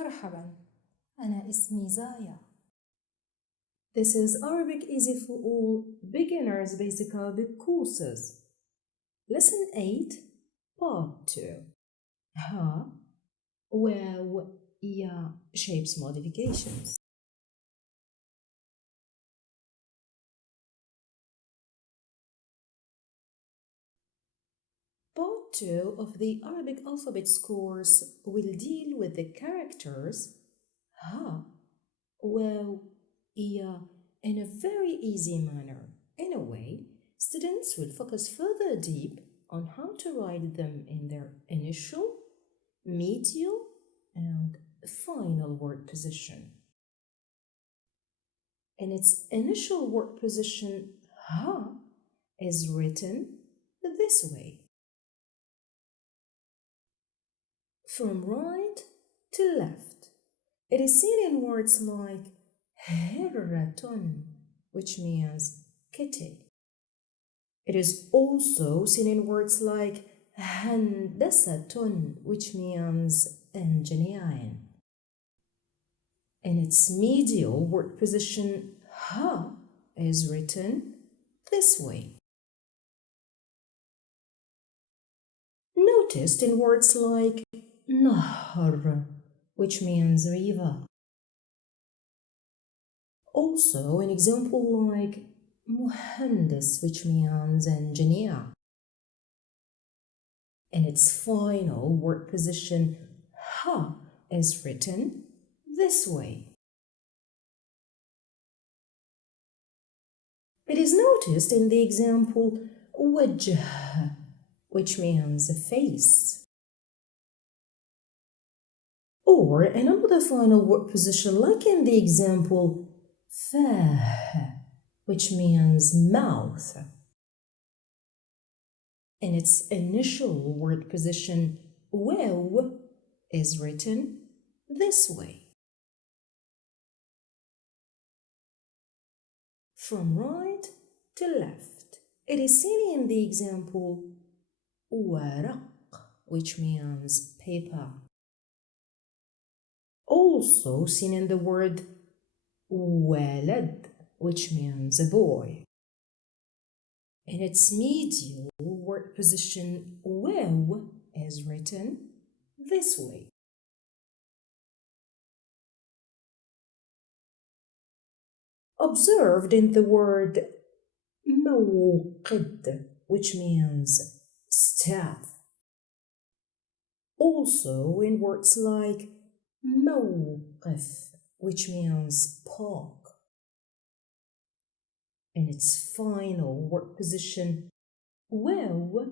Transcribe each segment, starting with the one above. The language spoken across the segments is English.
مرحبا، أنا اسمي زايا. This is Arabic Easy for All Beginners Basic Arabic Courses. Lesson 8, Part 2. ها واو يا shapes modifications. Part 2 of the Arabic alphabets course will deal with the characters ha, واو, ya in a very easy manner. In a way, students will focus further deep on how to write them in their initial, medial, and final word position. In its initial word position, ha is written this way. From right to left, it is seen in words like hirratun, which means kitty. It is also seen in words like handasatun, which means engineering. In its medial word position, ha is written this way. Noticed in words like nahr, which means river. Also an example like muhandis, which means engineer. In its final word position, ha is written this way. It is noticed in the example wajh, which means a face. Or in another final word position, like in the example fah, which means mouth. In its initial word position, waw is written this way. From right to left, it is seen in the example waraq, which means paper. Also seen in the word walad, which means a boy. In its medial word position, waw is written this way. Observed in the word mawqid, which means staff. Also in words like mawqif, which means park. In its final word position, waw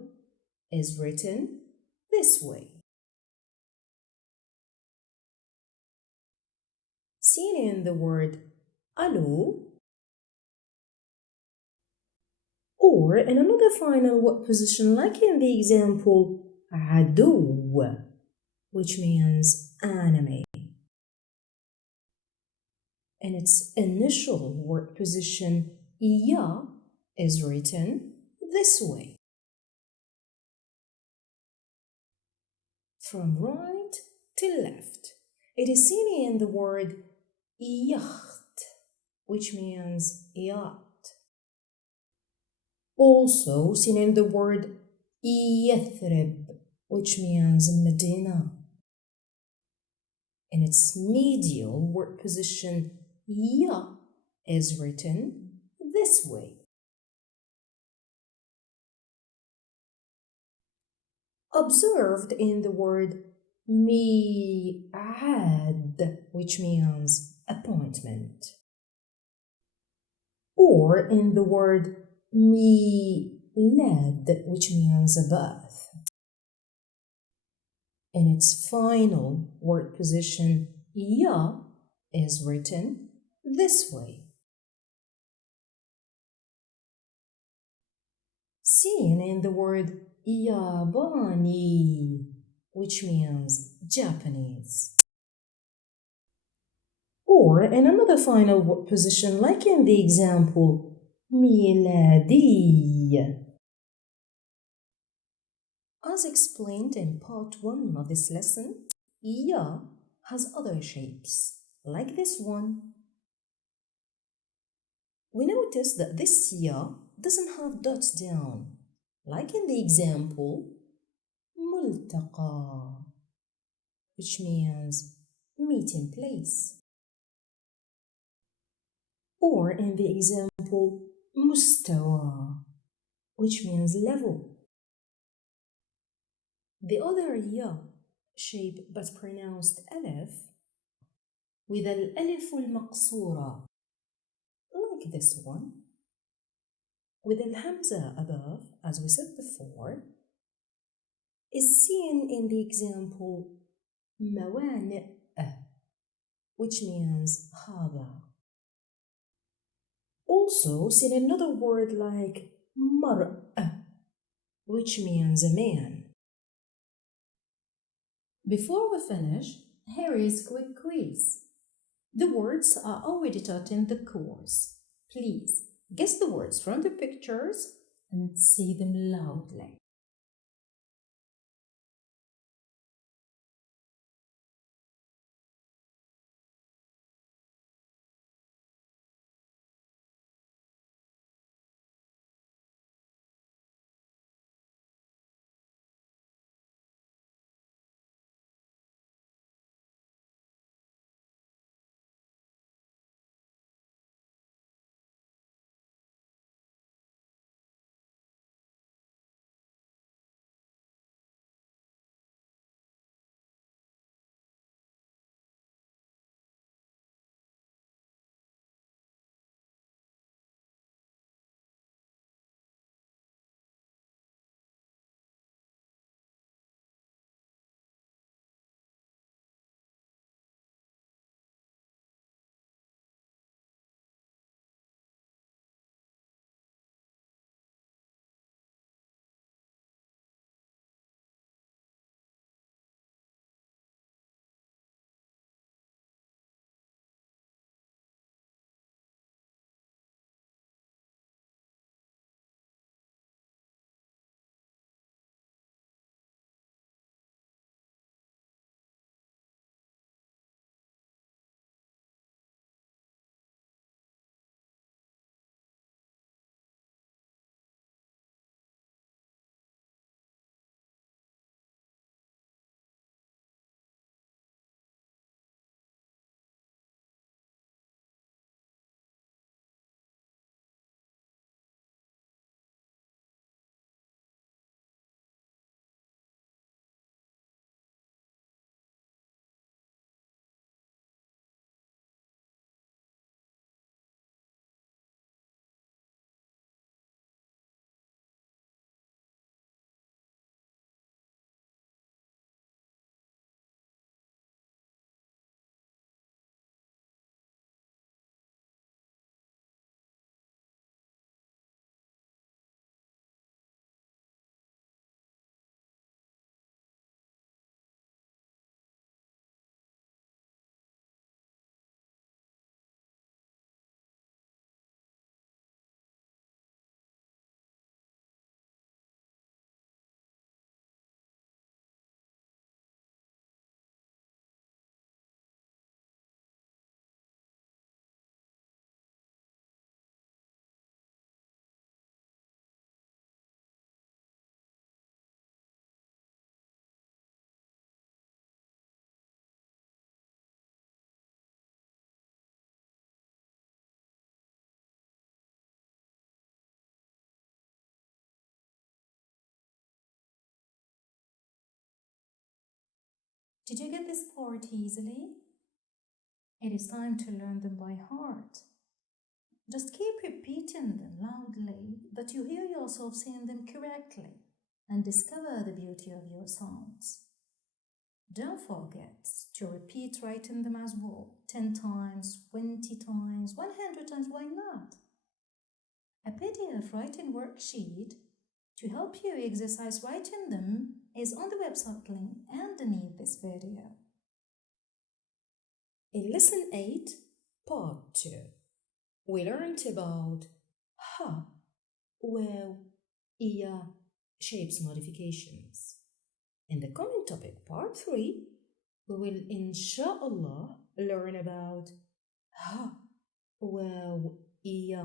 is written this way. Seen in the word alo, or in another final word position like in the example adu, which means anime. In its initial word position, ya is written this way. From right to left, it is seen in the word yacht, which means yacht. Also seen in the word yathrib, which means Medina. In its medial word position, ya is written this way. Observed in the word mi'ad, which means appointment. Or in the word milad, which means a birth. In its final word position, ya is written this way. Seen in the word Yabani, which means Japanese. Or in another final word position, like in the example miladi. As explained in part 1 of this lesson, ya has other shapes, like this one. We notice that this ya doesn't have dots down, like in the example, ملتقى, which means meeting place. Or in the example, مستوى, which means level. The other ya shape but pronounced alif with الألف المقصورة, like this one, with الhamza above, as we said before, is seen in the example موانئ, which means هذا. Also seen another word like مرأة, which means a man. Before we finish, here is a quick quiz. The words are already taught in the course. Please guess the words from the pictures and say them loudly. Did you get this part easily? It is time to learn them by heart. Just keep repeating them loudly that you hear yourself saying them correctly and discover the beauty of your sounds. Don't forget to repeat writing them as well, 10 times, 20 times, 100 times, why not? A PDF writing worksheet to help you exercise writing them is on the website link underneath this video. In Lesson 8, Part 2, we learned about ha, waw, iya shapes modifications. In the common topic, Part 3, we will inshallah learn about ha, waw, iya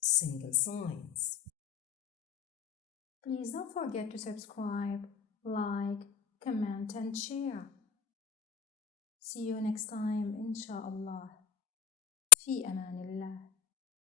single signs. Please don't forget to subscribe, like, comment and share. See you next time inshallah. في أمان الله.